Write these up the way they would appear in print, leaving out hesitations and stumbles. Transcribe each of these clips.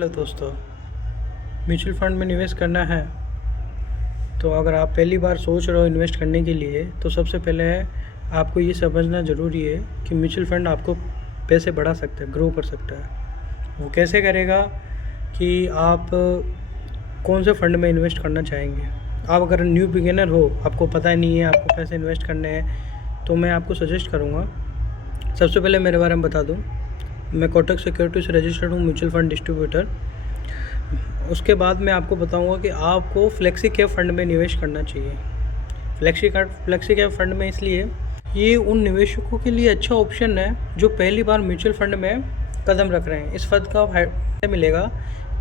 Hello दोस्तों, mutual fund में निवेश करना है तो अगर आप पहली बार सोच रहे हो इन्वेस्ट करने के लिए तो सबसे पहले आपको ये समझना ज़रूरी है कि म्यूचुअल फंड आपको पैसे बढ़ा सकता है, ग्रो कर सकता है। वो कैसे करेगा कि आप कौन से फ़ंड में इन्वेस्ट करना चाहेंगे। आप अगर न्यू बिगिनर हो, आपको पता नहीं है आपको पैसे इन्वेस्ट करने हैं, तो मैं आपको सजेस्ट करूँगा, सबसे पहले मेरे बारे में बता दूँ। मैं कोटक सिक्योरिटी से रजिस्टर्ड हूँ, म्यूचुअल फंड डिस्ट्रीब्यूटर। उसके बाद मैं आपको बताऊंगा कि आपको फ्लेक्सी कैप फंड में निवेश करना चाहिए। फ्लेक्सी कैप फंड में इसलिए ये उन निवेशकों के लिए अच्छा ऑप्शन है जो पहली बार म्यूचुअल फंड में कदम रख रहे हैं। इस फंड का फायदा मिलेगा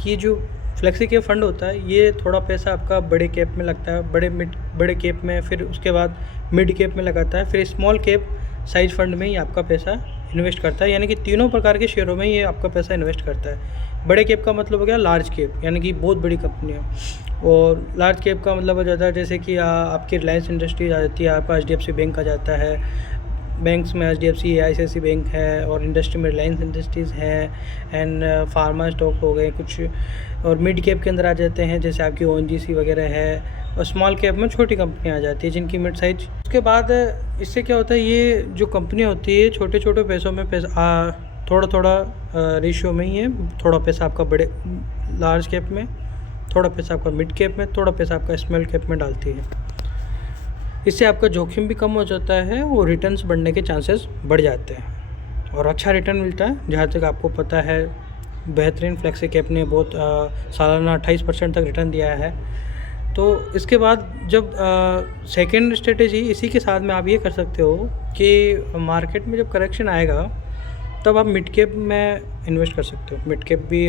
कि जो फ्लेक्सी कैप फंड होता है ये थोड़ा पैसा आपका बड़े कैप में लगता है, बड़े कैप में, फिर उसके बाद मिड कैप में लगाता है, फिर स्मॉल कैप साइज फंड में ही आपका पैसा इन्वेस्ट करता है। यानी कि तीनों प्रकार के शेयरों में ये आपका पैसा इन्वेस्ट करता है। बड़े कैप का मतलब हो गया लार्ज कैप, यानी कि बहुत बड़ी कंपनियाँ, और लार्ज कैप का मतलब हो जाता है जैसे कि आपकी रिलायंस इंडस्ट्रीज आ जाती है, आपका HDFC बैंक आ जाता है। बैंक्स में HDFC, ICICI बैंक है, और इंडस्ट्री में रिलायंस इंडस्ट्रीज़ है, एंड फार्मा स्टॉक हो गए कुछ। और मिड कैप के अंदर आ जाते हैं जैसे आपकी ONGC वगैरह है, और स्मॉल कैप में छोटी कंपनियाँ आ जाती है जिनकी मिड साइज। उसके बाद इससे क्या होता है, ये जो कंपनियाँ होती है छोटे छोटे पैसों में थोड़ा थोड़ा रेशियो में ही है। थोड़ा पैसा आपका बड़े लार्ज कैप में, थोड़ा पैसा आपका मिड कैप में, थोड़ा पैसा आपका स्मॉल कैप में डालती है। इससे आपका जोखिम भी कम हो जाता है और रिटर्न्स बढ़ने के चांसेस बढ़ जाते हैं, और अच्छा रिटर्न मिलता है। जहाँ तक आपको पता है, बेहतरीन फ्लेक्सी कैप ने बहुत सालाना 28% तक रिटर्न दिया है। तो इसके बाद जब सेकेंड स्ट्रेटेजी इसी के साथ में आप ये कर सकते हो कि मार्केट में जब करेक्शन आएगा तब आप मिड कैप में इन्वेस्ट कर सकते हो। मिड कैप भी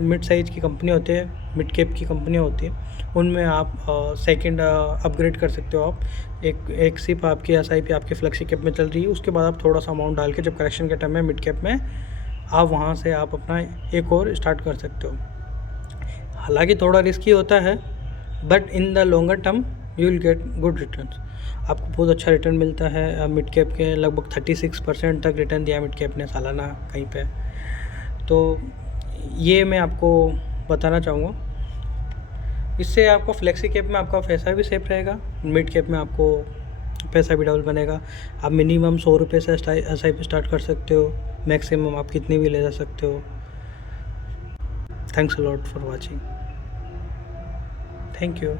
मिड साइज़ की कंपनी होती है, मिड कैप की कंपनियाँ होती हैं, उनमें आप सेकंड अपग्रेड कर सकते हो। आप एक सिप आपकी SIP आपकी फ्लेक्सी कैप में चल रही है, उसके बाद आप थोड़ा सा अमाउंट डाल के जब करेक्शन के टाइम में मिड कैप में आप वहाँ से आप अपना एक और स्टार्ट कर सकते हो। हालांकि थोड़ा रिस्की होता है, but in the longer term you will get good returns. आपको बहुत अच्छा रिटर्न मिलता है। मिड कैप के लगभग 36% तक रिटर्न दिया मिड कैप ने सालाना कहीं पे। तो ये मैं आपको बताना चाहूँगा। इससे आपको फ्लेक्सी कैप में आपका पैसा भी सेफ रहेगा, मिड कैप में आपको पैसा भी डबल बनेगा। आप मिनिमम 100 रुपये से SIP स्टार्ट कर सकते हो, मैक्सिमम आप कितनी भी ले जा सकते हो। Thanks a lot for watching. Thank you.